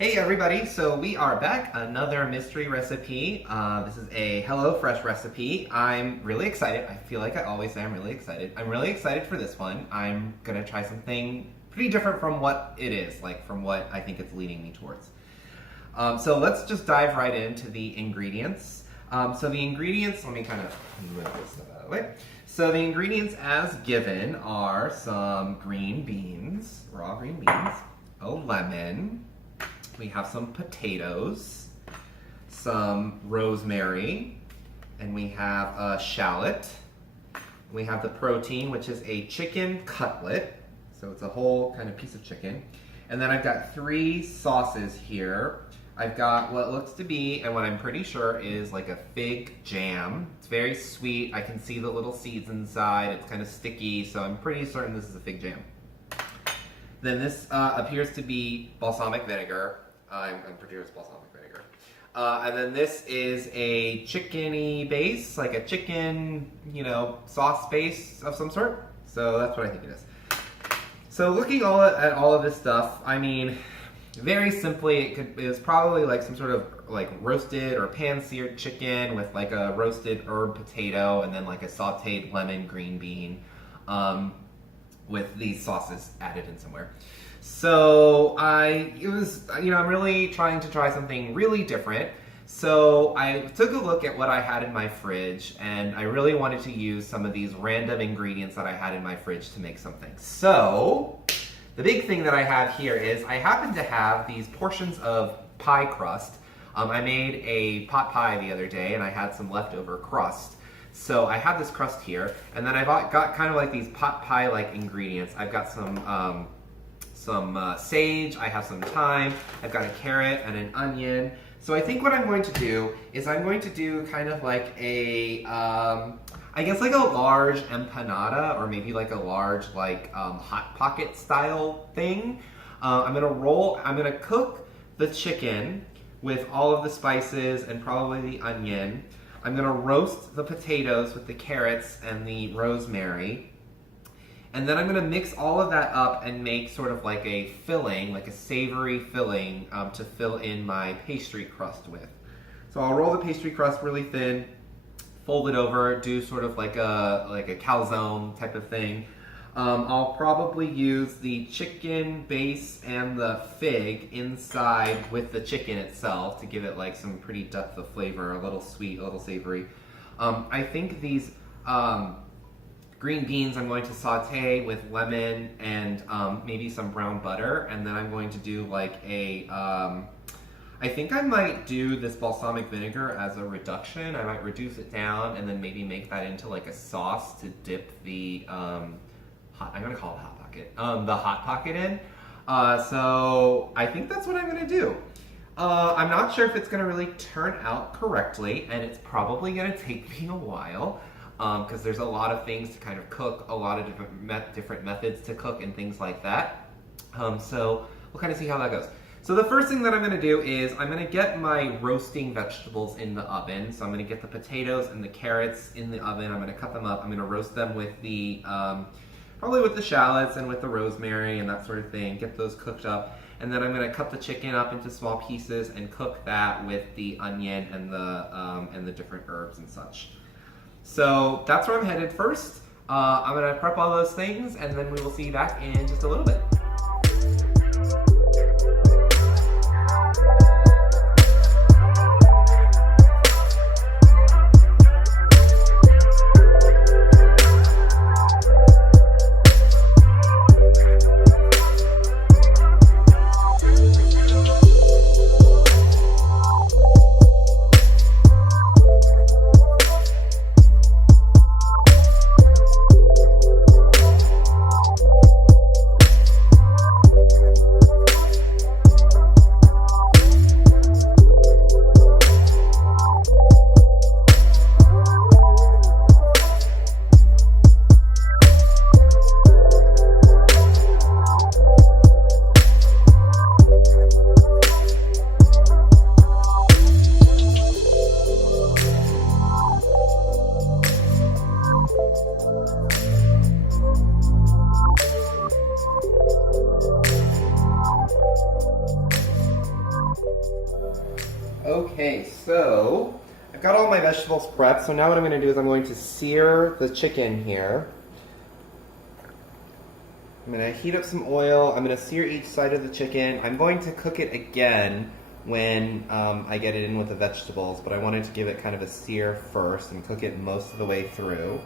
Hey everybody, so we are back, another mystery recipe. This is a HelloFresh recipe. I'm really excited. I feel like I always say I'm really excited. I'm really excited for this one. I'm gonna try something pretty different from what it is, like from what I think it's leading me towards. So let's just dive right into the ingredients. So the ingredients, let me kind of move this stuff out of the way. So the ingredients as given are some green beans, raw green beans, a lemon, we have some potatoes, some rosemary, and we have a shallot. We have the protein, which is a chicken cutlet. So it's a whole kind of piece of chicken. And then I've got 3 sauces here. I've got what looks to be, and what I'm pretty sure is like a fig jam. It's very sweet. I can see the little seeds inside. It's kind of sticky, so I'm pretty certain this is a fig jam. Then this appears to be balsamic vinegar. I'm pretty sure it's balsamic vinegar. And then this is a chickeny base, like a chicken, sauce base of some sort. So that's what I think it is. So looking at all of this stuff, I mean, very simply, it is probably like some sort of like roasted or pan-seared chicken with like a roasted herb potato and then like a sauteed lemon green bean. With these sauces added in somewhere. So I'm really trying to try something really different. So I took a look at what I had in my fridge, and I really wanted to use some of these random ingredients that I had in my fridge to make something. So the big thing that I have here is I happen to have these portions of pie crust. I made a pot pie the other day, and I had some leftover crust. So I have this crust here, and then I've got kind of like these pot pie-like ingredients. I've got some sage, I have some thyme, I've got a carrot and an onion. So I think what I'm going to do is I'm going to do kind of like a, I guess like a large empanada, or maybe like a large like Hot Pocket style thing. I'm gonna cook the chicken with all of the spices and probably the onion. I'm gonna roast the potatoes with the carrots and the rosemary. And then I'm gonna mix all of that up and make sort of like a filling, like a savory filling to fill in my pastry crust with. So I'll roll the pastry crust really thin, fold it over, do sort of like a calzone type of thing. I'll probably use the chicken base and the fig inside with the chicken itself to give it like some pretty depth of flavor, a little sweet, a little savory. I think these green beans I'm going to saute with lemon and maybe some brown butter, and then I'm going to do like I think I might do this balsamic vinegar as a reduction. I might reduce it down and then maybe make that into like a sauce to dip the I'm gonna call it Hot Pocket. The Hot Pocket in. So I think that's what I'm gonna do. I'm not sure if it's gonna really turn out correctly, and it's probably gonna take me a while because there's a lot of things to kind of cook, a lot of different methods to cook and things like that. So we'll kind of see how that goes. So the first thing that I'm gonna do is I'm gonna get my roasting vegetables in the oven. So I'm gonna get the potatoes and the carrots in the oven. I'm gonna cut them up. I'm gonna roast them with the probably with the shallots and with the rosemary and that sort of thing, get those cooked up. And then I'm gonna cut the chicken up into small pieces and cook that with the onion and the different herbs and such. So that's where I'm headed first. I'm gonna prep all those things, and then we will see you back in just a little bit. Okay, so I've got all my vegetables prepped, so now what I'm going to do is I'm going to sear the chicken here. I'm going to heat up some oil, I'm going to sear each side of the chicken. I'm going to cook it again when I get it in with the vegetables, but I wanted to give it kind of a sear first and cook it most of the way through.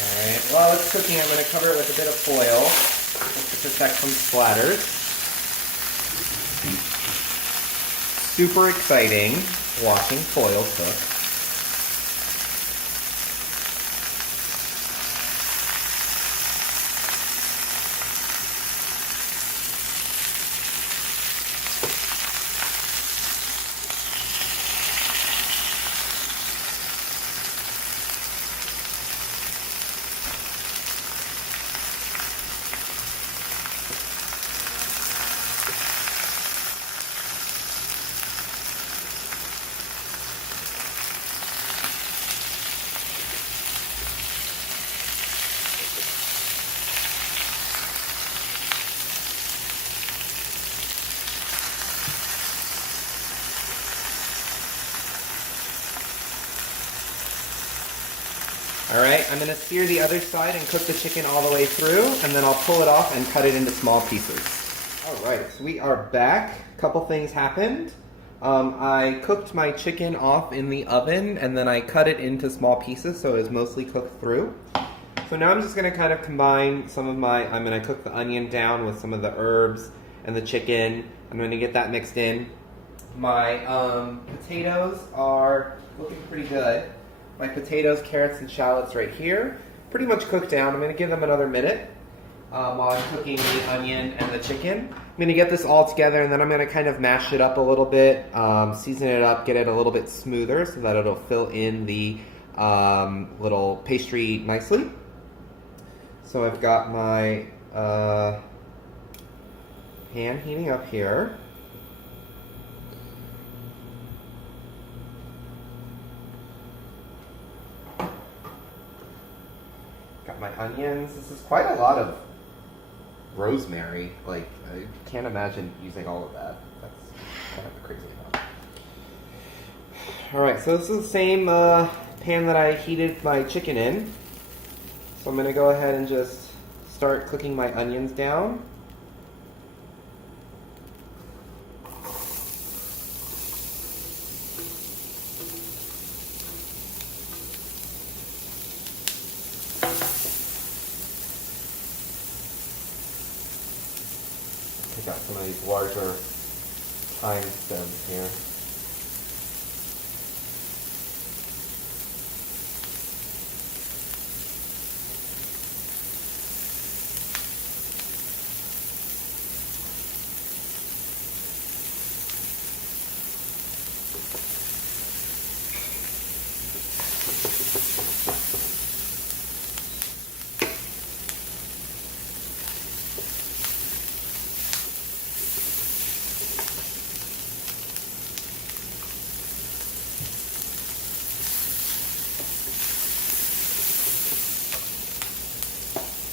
Alright, while it's cooking, I'm going to cover it with a bit of foil just to protect from splatters. Super exciting watching foil cook. Alright, I'm going to sear the other side and cook the chicken all the way through, and then I'll pull it off and cut it into small pieces. Alright, so we are back. A couple things happened. I cooked my chicken off in the oven, and then I cut it into small pieces so it was mostly cooked through. So now I'm just going to kind of combine some of I'm going to cook the onion down with some of the herbs and the chicken. I'm going to get that mixed in. My potatoes are looking pretty good. My potatoes, carrots, and shallots right here, pretty much cooked down. I'm going to give them another minute while I'm cooking the onion and the chicken. I'm going to get this all together, and then I'm going to kind of mash it up a little bit, season it up, get it a little bit smoother so that it'll fill in the little pastry nicely. So I've got my pan heating up here. Got my onions. This is quite a lot of rosemary. Like, I can't imagine using all of that. That's kind of a crazy amount. Alright, so this is the same pan that I heated my chicken in. So I'm going to go ahead and just start cooking my onions down. Got some of these larger thyme stems here.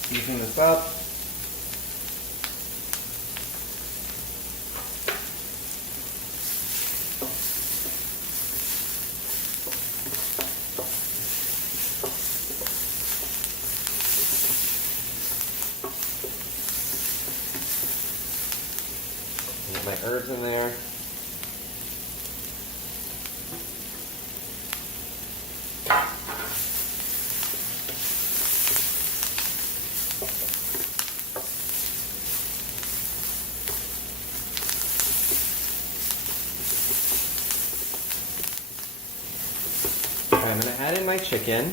Season this up. Get my herbs in there. I'm going to add in my chicken.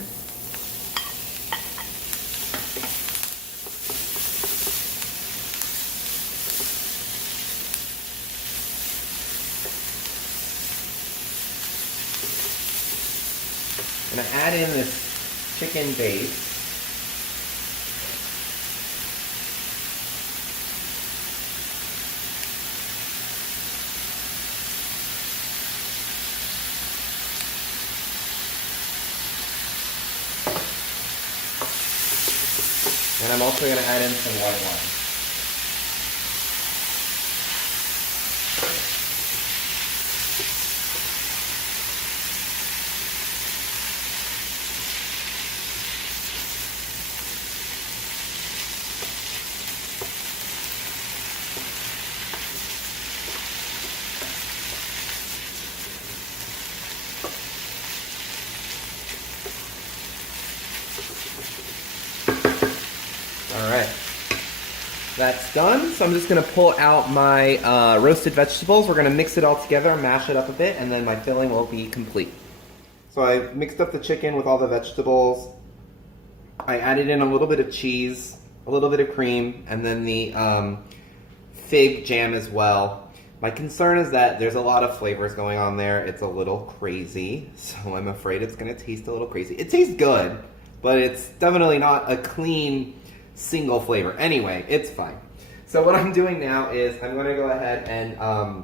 I'm going to add in this chicken base. And I'm also going to add in some white wine. All right, that's done. So I'm just gonna pull out my roasted vegetables. We're gonna mix it all together, mash it up a bit, and then my filling will be complete. So I mixed up the chicken with all the vegetables. I added in a little bit of cheese, a little bit of cream, and then the fig jam as well. My concern is that there's a lot of flavors going on there. It's a little crazy, so I'm afraid it's gonna taste a little crazy. It tastes good, but it's definitely not a clean single flavor. Anyway, it's fine. So what I'm doing now is I'm going to go ahead and I'm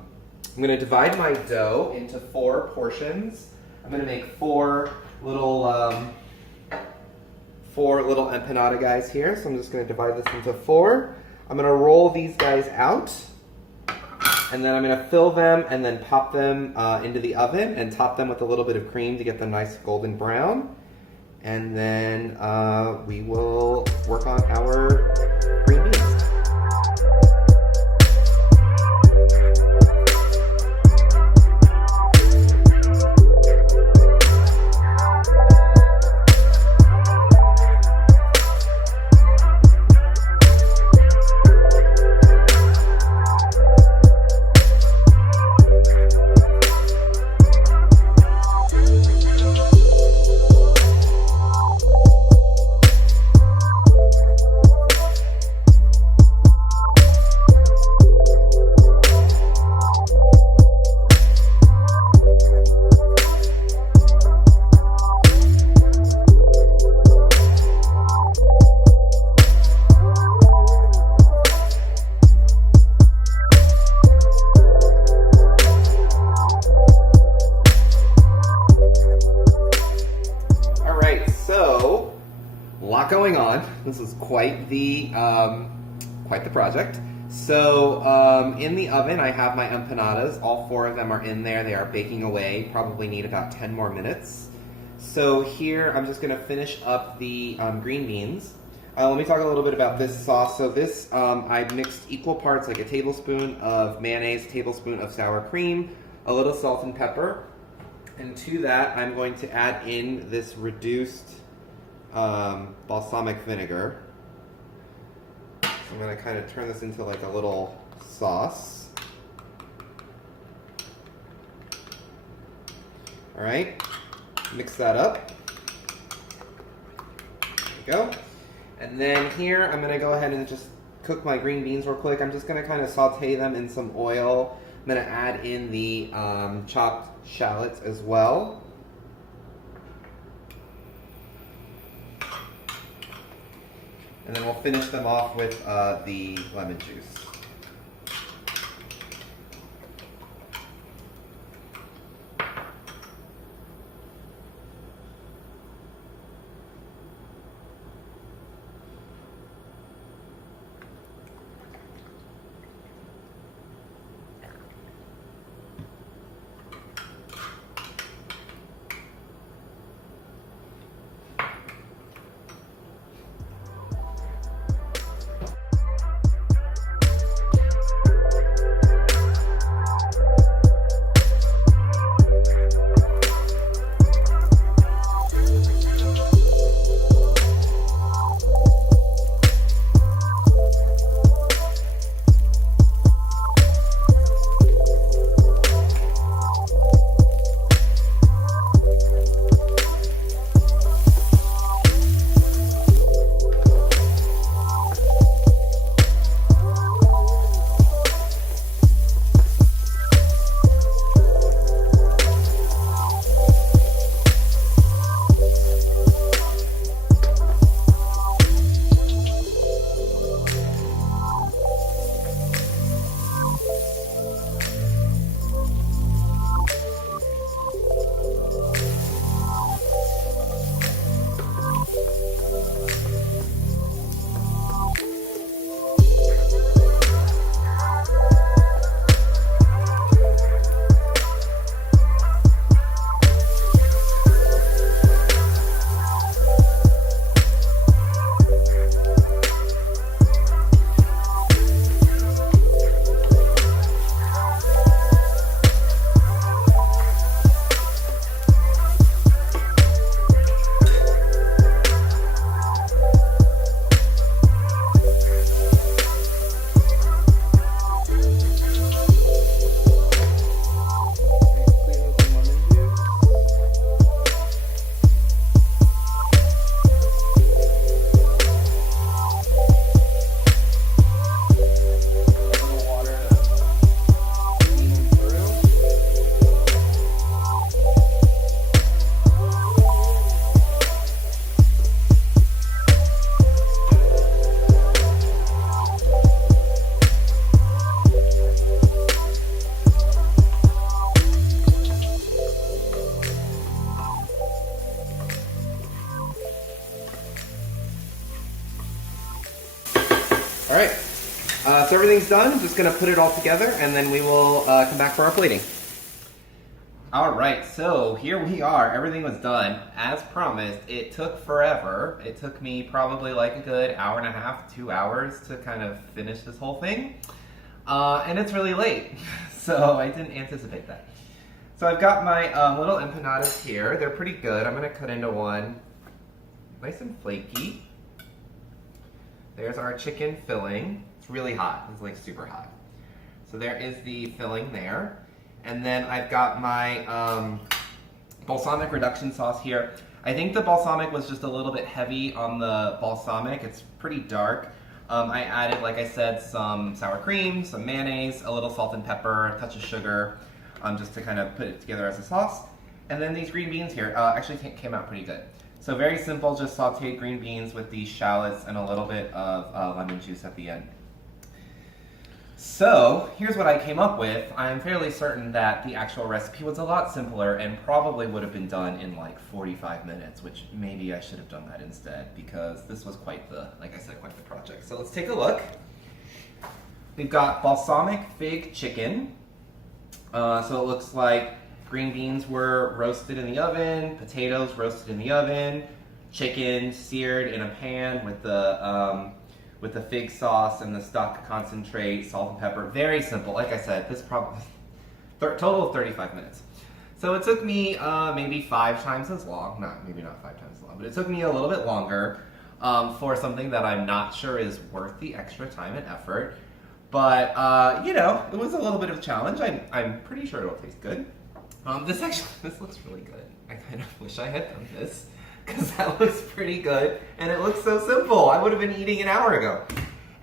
going to divide my dough into 4 portions. I'm going to make 4 little empanada guys here. So I'm just going to divide this into 4. I'm going to roll these guys out, and then I'm going to fill them and then pop them into the oven and top them with a little bit of cream to get them nice golden brown. And then we will work on our green beans. Lot going on. This is quite the project. So in the oven, I have my empanadas. All 4 of them are in there. They are baking away. Probably need about 10 more minutes. So here, I'm just going to finish up the green beans. Let me talk a little bit about this sauce. So this, I mixed equal parts, like a tablespoon of mayonnaise, tablespoon of sour cream, a little salt and pepper. And to that, I'm going to add in this reduced balsamic vinegar. So I'm going to kind of turn this into like a little sauce. All right, mix that up. There we go. And then here, I'm going to go ahead and just cook my green beans real quick. I'm just going to kind of saute them in some oil. I'm going to add in the chopped shallots as well. And then we'll finish them off with the lemon juice. All right, so everything's done. I'm just gonna put it all together and then we will come back for our plating. All right, so here we are. Everything was done. As promised, it took forever. It took me probably like a good hour and a half, 2 hours to kind of finish this whole thing. And it's really late, so I didn't anticipate that. So I've got my little empanadas here. They're pretty good. I'm gonna cut into one. Nice and flaky. There's our chicken filling. It's really hot. It's like super hot. So there is the filling there. And then I've got my balsamic reduction sauce here. I think the balsamic was just a little bit heavy on the balsamic. It's pretty dark. I added, like I said, some sour cream, some mayonnaise, a little salt and pepper, a touch of sugar, just to kind of put it together as a sauce. And then these green beans here actually came out pretty good. So very simple, just sauteed green beans with these shallots and a little bit of lemon juice at the end. So here's what I came up with. I'm fairly certain that the actual recipe was a lot simpler and probably would have been done in like 45 minutes, which maybe I should have done that instead because this was quite the, like I said, quite the project. So let's take a look. We've got balsamic fig chicken. So it looks like green beans were roasted in the oven, potatoes roasted in the oven, chicken seared in a pan with the fig sauce and the stock concentrate, salt and pepper. Very simple. Like I said, this probably total of 35 minutes. So it took me maybe 5 times as long. Maybe not 5 times as long, but it took me a little bit longer for something that I'm not sure is worth the extra time and effort. But you know, it was a little bit of a challenge. I'm pretty sure it'll taste good. This looks really good. I kind of wish I had done this because that looks pretty good and it looks so simple. I would have been eating an hour ago.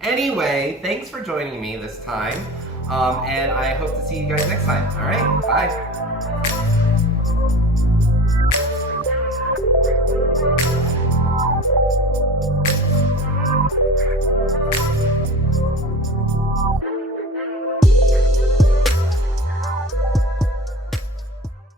Anyway, thanks for joining me this time, and I hope to see you guys next time. All right, bye.